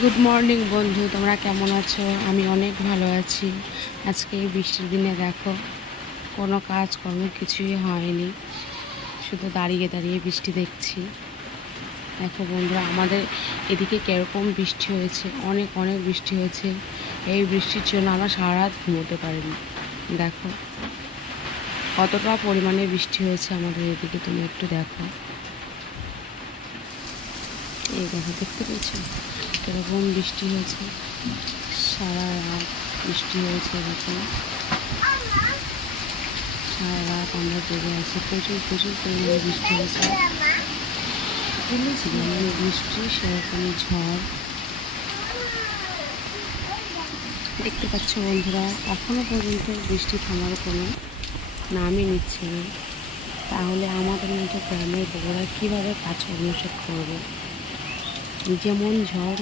Good morning বন্ধু, তোমরা কেমন আছো? আমি অনেক ভালো আছি। আজকে এই বৃষ্টির দিনে দেখো, কোনো কাজকর্ম কিছুই হয়নি, শুধু দাঁড়িয়ে দাঁড়িয়ে বৃষ্টি দেখছি। দেখো বন্ধুরা, আমাদের এদিকে কীরকম বৃষ্টি হয়েছে, অনেক অনেক বৃষ্টি হয়েছে। এই বৃষ্টির জন্য আমরা সারা রাত ঘুমোতে পারিনি। দেখো কতটা পরিমাণে বৃষ্টি হয়েছে আমাদের এদিকে, তুমি একটু দেখো। এই দেখো, দেখতে পেয়েছো কীরকম বৃষ্টি হয়েছে? সারা রাত বৃষ্টি হয়েছে। এরকম সারা রাত আমরা জেগে আছি, প্রচুর প্রচুর পরিমাণে বৃষ্টি হয়েছে। যেমন বৃষ্টি সেরকমই ঝড়। দেখতে পাচ্ছ বন্ধুরা, এখনও পর্যন্ত বৃষ্টি থামার কোনো নামই নিচ্ছে না। তাহলে আমাদের মতো গ্রামের বড়রা কীভাবে কাজকর্ম সব করবে? যেমন ঝড়